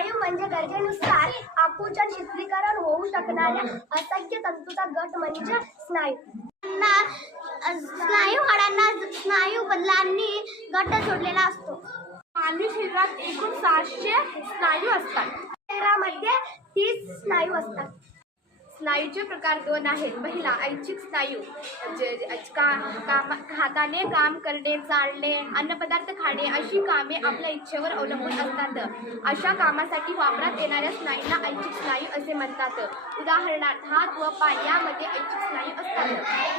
स्नायू म्हणजे गरजेनुसार आकुंचन शीतलीकरण होऊ शकणाऱ्या असंख्य तंतूचा गट म्हणजे स्नायू. स्नायू हाडांना स्नायू बदलांनी गट जोडलेला असतो. मानवी शरीरात एकूण 600 स्नायू असतात. शरीरामध्ये 30 स्नायू असतात. स्नायूचे प्रकार दोन आहेत. पहिला ऐच्छिक स्नायू, हाताने काम करणे, चालणे, अन्नपदार्थ खाणे अशी कामे आपल्या इच्छेवर अवलंबून असतात. अशा कामासाठी वापरात येणाऱ्या स्नायूंना ऐच्छिक स्नायू असे म्हणतात. उदाहरणार्थ हात व पाय यामध्ये ऐच्छिक स्नायू असतात.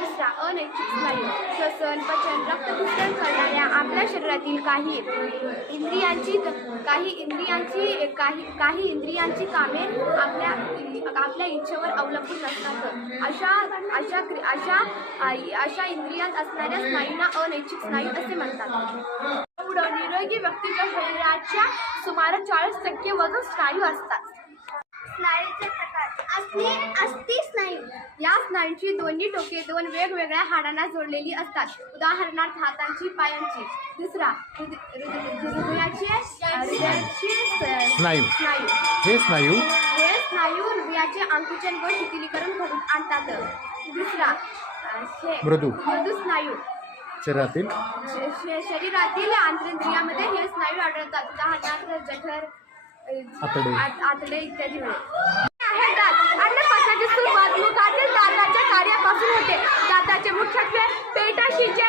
दुसरा अनैच्छिक स्नायू, श्वसन, पचन, रक्तभिसरण करणाऱ्या आपल्या शरीरातील काही इंद्रियांची कामे आपल्या इच्छेवर अवलंबून नसतात. अशा इंद्रियात असणाऱ्या स्नायूंना अनैच्छिक स्नायू असे म्हणतात. निरोगी व्यक्तीच्या शरीराच्या सुमारे 40% वजन स्नायू असतात. स्नायूचे प्रकार. अस्थि स्नायू. या स्नायूंची दोन्ही टोके दोन वेगवेगळ्या हाडांना जोडलेली असतात. उदाहरणार्थ हातांची, पायांची. दुसरा हृदयाचे स्नायू. हे स्नायू हृदयाचे आकुंचन व शिथिलीकरण घडून आणतात. दुसरा मृदू स्नायू. शरीरातील आंतरेंद्रियामध्ये हे स्नायू आढळतात. उदाहरणार्थ जठर, आतडे इत्यादी. अन्नपचनाची सुरुवात मुखातील दाताच्या कार्यापासून होते. दाताचे मुख्यत्वे पेटाशीचे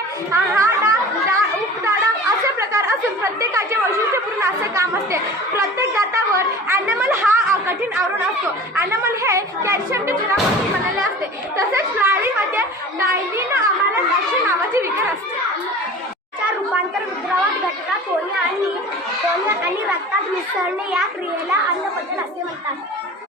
उपदाडा असे प्रकार असून प्रत्येकाचे वैशिष्ट्यपूर्ण असे काम असते. प्रत्येक दातावर ॲनिमल हा कठीण आवरण असतो. ॲनिमल हे कॅल्शियमच्या चुनापासून बनलेले असते. तसेच प्राणीमध्ये डायलिन आम्हाला नावाचे विकार असते. रूपांतर द्रवात घटकात होणे आणि रक्तात मिसळणे या क्रियेला अन्नपचन असे म्हणतात.